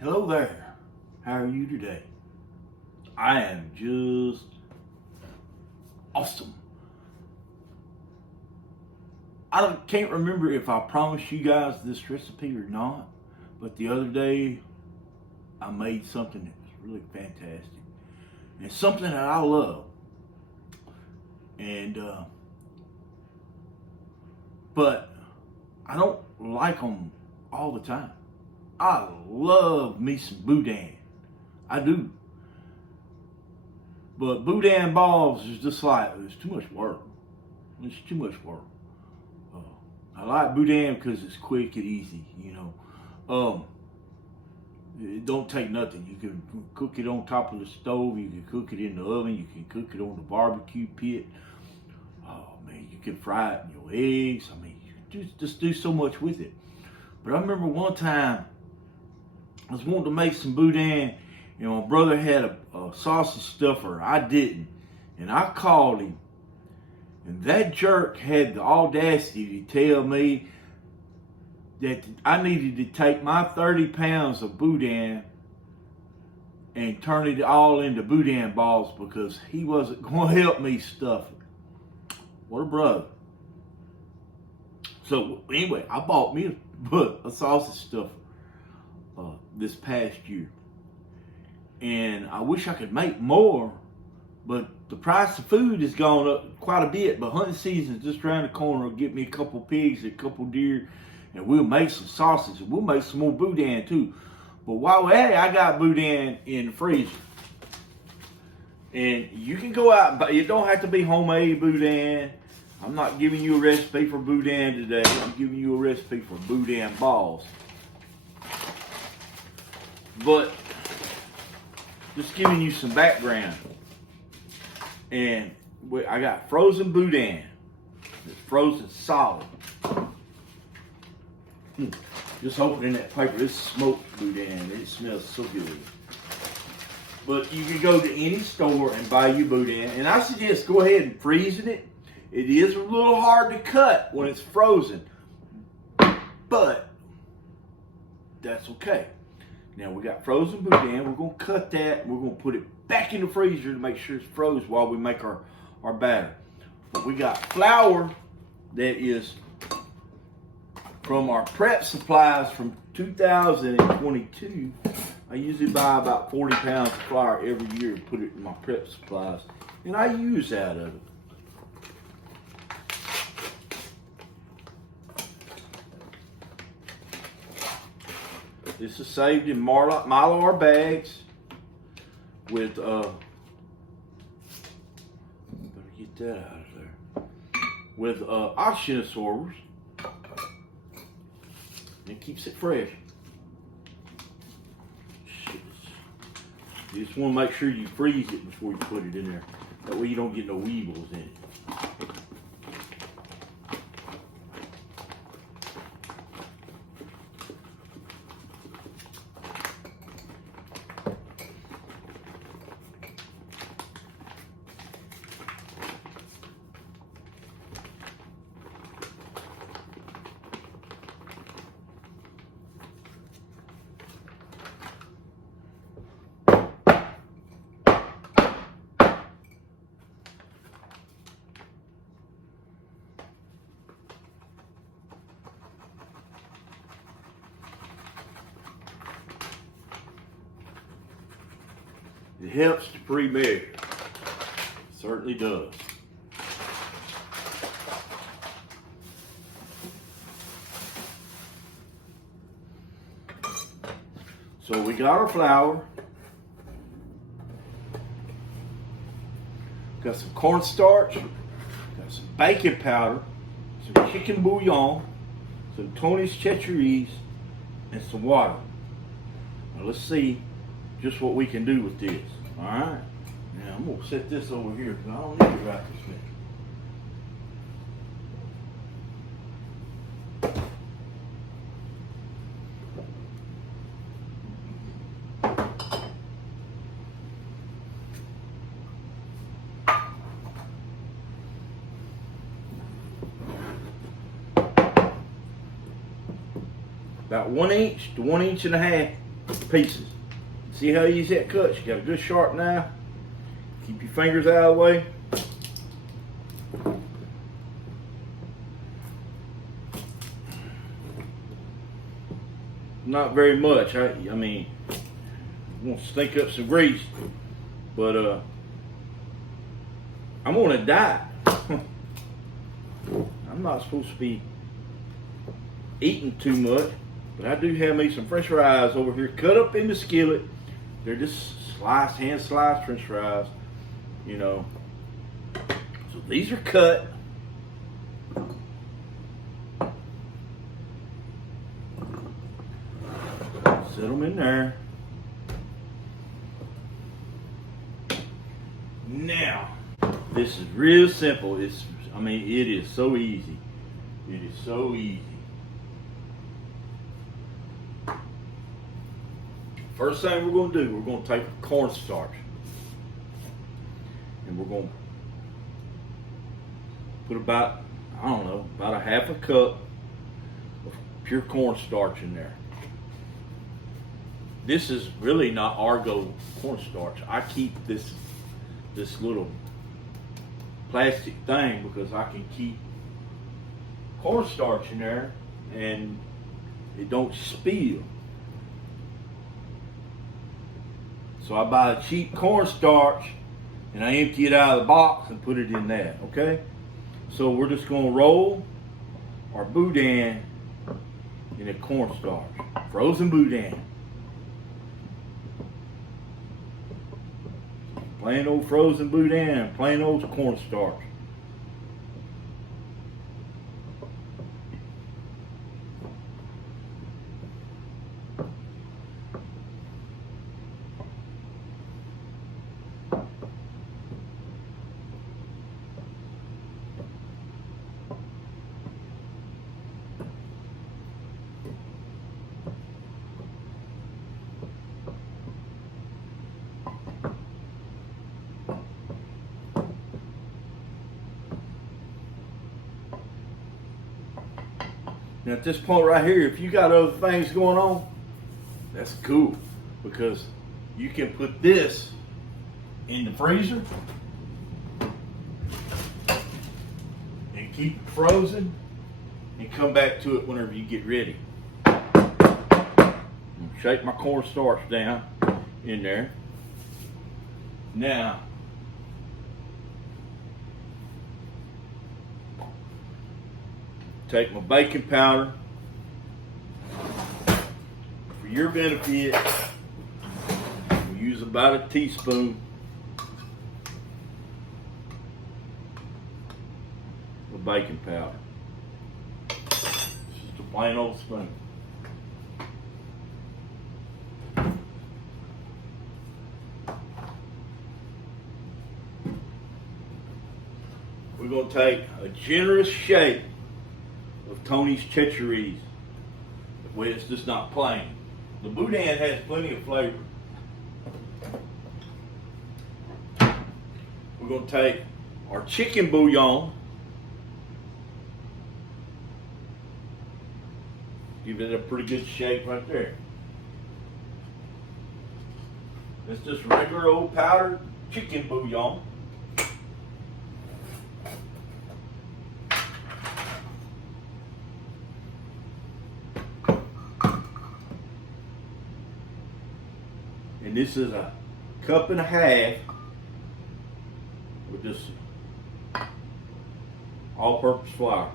Hello there. How are you today? I am just awesome. Can't remember if I promised you guys this recipe or not, but the other day I made something that was really fantastic. And it's something that I love. And but I don't like them all the time. I love me some Boudin. I do. But Boudin balls is just like, it's too much work. It's too much work. I like Boudin because it's quick and easy, you know. It don't take nothing. You can cook it on top of the stove. You can cook it in the oven. You can cook it on the barbecue pit. Oh, man, you can fry it in your eggs. I mean, you can just do so much with it. But I remember one time, I was wanting to make some Boudin, and my brother had a sausage stuffer. I didn't. And I called him. And that jerk had the audacity to tell me that I needed to take my 30 pounds of Boudin and turn it all into Boudin balls because he wasn't going to help me stuff it. What a brother. So anyway, I bought me a sausage stuffer this past year. And I wish I could make more, but the price of food has gone up quite a bit. But hunting season is just around the corner. I'll get me a couple pigs, a couple deer, and we'll make some sausage. And we'll make some more Boudin too. But while we're at it, I got Boudin in the freezer. And you can go out, but it don't have to be homemade Boudin. I'm not giving you a recipe for Boudin today. I'm giving you a recipe for Boudin balls. But just giving you some background. And I got frozen Boudin. It's frozen solid. Just opening that paper. It's smoked Boudin. It smells so good. But you can go to any store and buy you Boudin. And I suggest go ahead and freezing it. It is a little hard to cut when it's frozen. But that's okay. Now we got frozen Boudin. We're going to cut that. And we're going to put it back in the freezer to make sure it's froze while we make our batter. But we got flour that is from our prep supplies from 2022. I usually buy about 40 pounds of flour every year and put it in my prep supplies. And I use out of it. This is saved in Mylar bags with, better get that out of there, with oxygen absorbers. It keeps it fresh. Shit. You just want to make sure you freeze it before you put it in there. That way you don't get no weevils in it. It helps to pre-measure. It certainly does. So we got our flour. Got some cornstarch. Got some baking powder. Some chicken bouillon. Some Tony's Chachere's. And some water. Now let's see just what we can do with this. All right. Now I'm gonna set this over here because I don't need to wrap this thing. About 1 inch to 1.5 inches pieces. See how easy that cuts? You got a good sharp knife. Keep your fingers out of the way. Not very much. I mean, I'm gonna stink up some grease, but I'm on a diet. I'm not supposed to be eating too much, but I do have me some French fries over here, cut up in the skillet. They're just sliced, hand sliced French fries, you know. So these are cut. Set them in there. Now, this is real simple. It is so easy. It is so easy. First thing we're going to do, we're going to take cornstarch and we're going to put about a half a cup of pure cornstarch in there. This is really not Argo cornstarch. I keep this little plastic thing because I can keep cornstarch in there and it don't spill. So I buy a cheap cornstarch and I empty it out of the box and put it in that, okay? So we're just gonna roll our Boudin in a cornstarch, frozen Boudin. Plain old frozen Boudin, plain old cornstarch. Now at this point right here, if you got other things going on, that's cool because you can put this in the freezer and keep it frozen and come back to it whenever you get ready. Shake my cornstarch down in there. Now, take my baking powder. For your benefit, we use about a teaspoon of baking powder. It's just a plain old spoon. We're going to take a generous shake of Tony's Checheries. Well, it's just not plain. The Boudin has plenty of flavor. We're going to take our chicken bouillon. Give it a pretty good shake right there. It's just regular old powdered chicken bouillon. And this is a cup and a half with this all-purpose flour.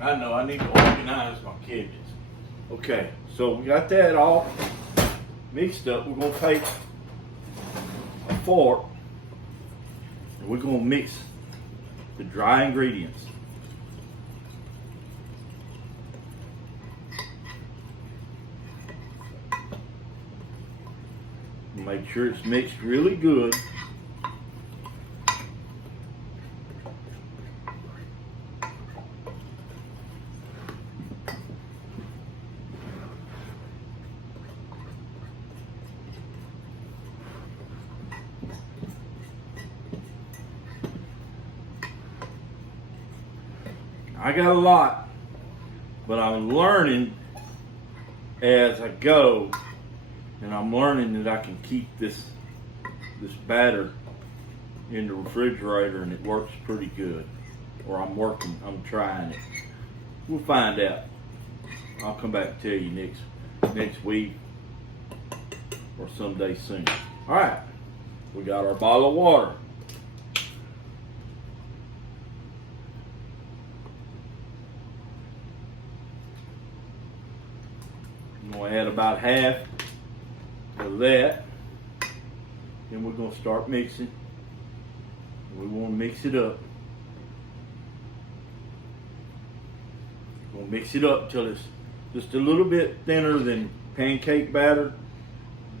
I know I need to organize my cabbages. Okay, so we got that all mixed up. We're going to take a fork and we're going to mix the dry ingredients. Make sure it's mixed really good. I got a lot, but I'm learning as I go, and I'm learning that I can keep this batter in the refrigerator, and it works pretty good. Or I'm trying it. We'll find out. I'll come back and tell you next week or someday soon. All right, we got our bottle of water. I'm going to add about half of that. Then we're going to start mixing. We want to mix it up. We're going to mix it up until it's just a little bit thinner than pancake batter,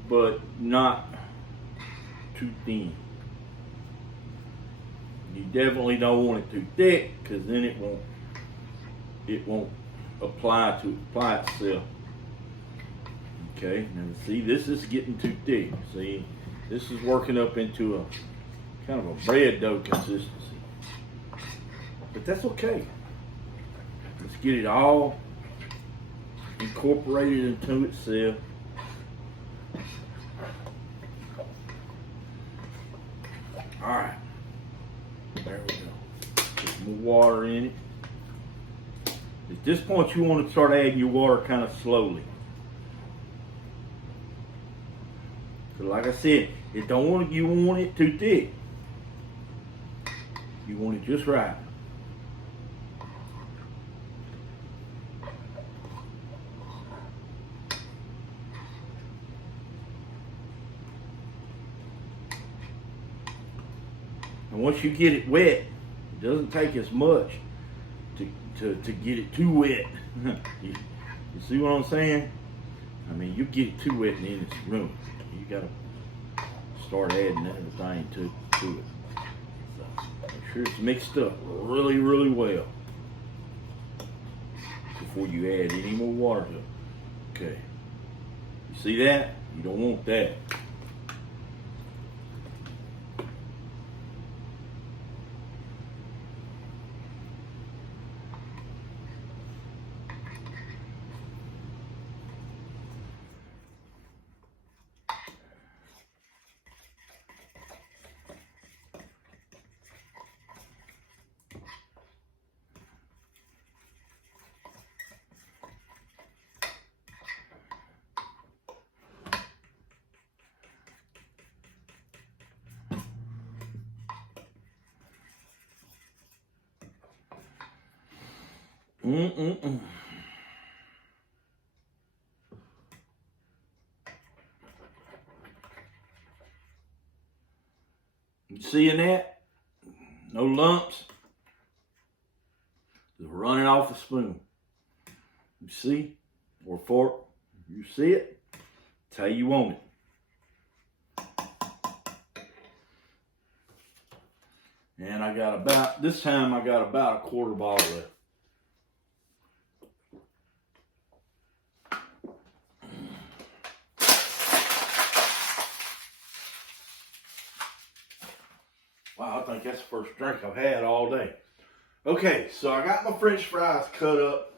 but not too thin. You definitely don't want it too thick, because then it won't apply itself. Okay, now see, this is getting too thick. See, this is working up into a kind of a bread dough consistency. But that's okay. Let's get it all incorporated into itself. All right, there we go. Put more water in it. At this point, you want to start adding your water kind of slowly. So like I said, you want it too thick. You want it just right. And once you get it wet, it doesn't take as much to get it too wet. you see what I'm saying? I mean, you get it too wet and then it's ruined. You gotta start adding everything to it. So make sure it's mixed up really, really well before you add any more water to it. Okay. You see that? You don't want that. You seeing that? No lumps. Just running off a spoon. You see? Or fork. You see it? That's how you want it. And I got about a quarter bottle left. Wow, I think that's the first drink I've had all day. Okay, so I got my French fries cut up.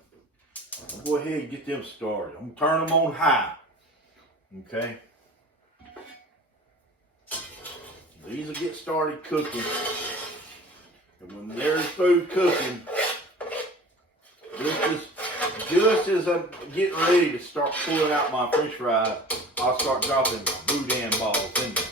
I'll go ahead and get them started. I'm gonna turn them on high. Okay. These will get started cooking. And when there's food cooking, just as I'm getting ready to start pulling out my French fries, I'll start dropping my Boudin balls in there.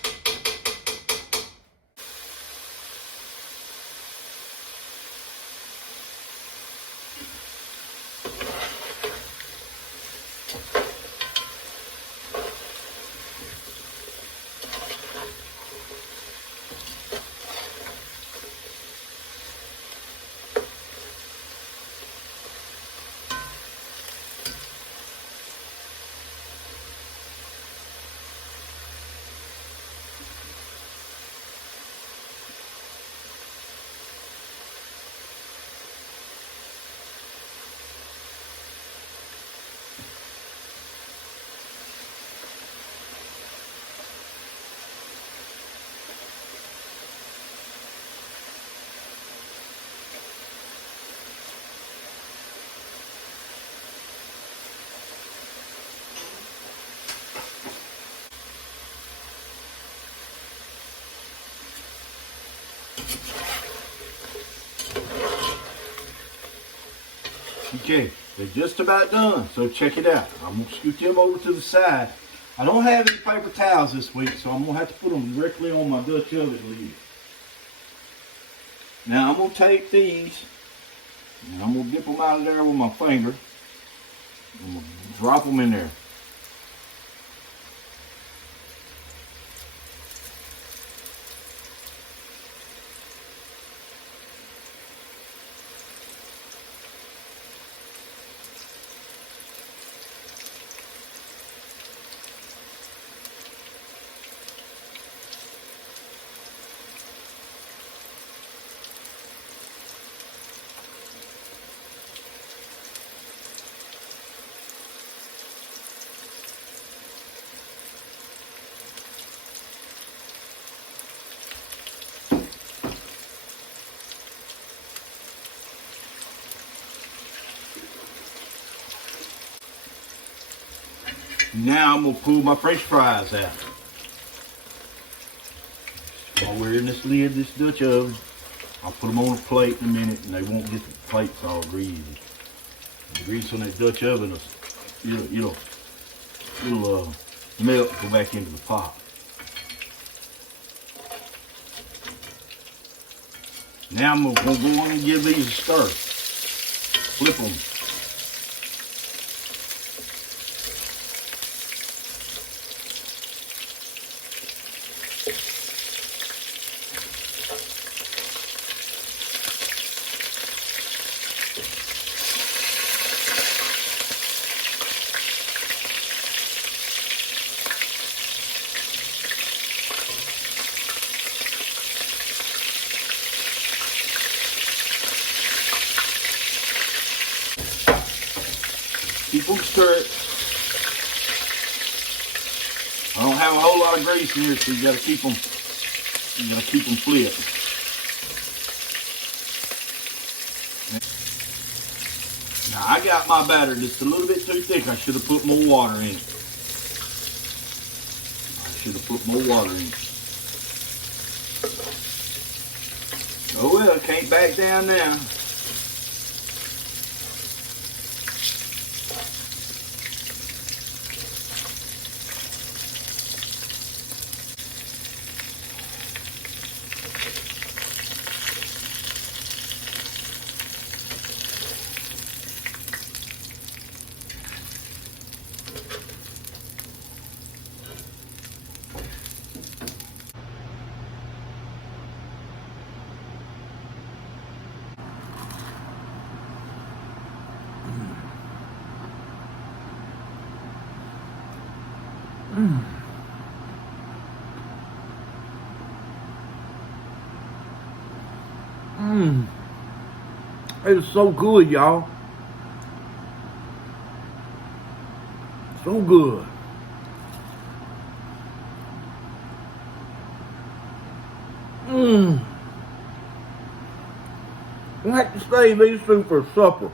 Okay, they're just about done, so check it out. I'm gonna scoot them over to the side. I don't have any paper towels this week, so I'm gonna have to put them directly on my Dutch oven lid. Now I'm gonna take these, and I'm gonna dip them out of there with my finger. I'm gonna drop them in there. Now I'm gonna pull my French fries out. While we're in this lid, this Dutch oven, I'll put them on a plate in a minute, and they won't get the plates all greasy. The grease on that Dutch oven, it'll melt and go back into the pot. Now I'm gonna go on and give these a stir. Flip them. Keep them stirred. I don't have a whole lot of grease here, so you gotta keep them flipped. Now I got my batter just a little bit too thick. I should have put more water in it. Oh well, can't back down now. It's so good, y'all. So good. I have to save these two for supper.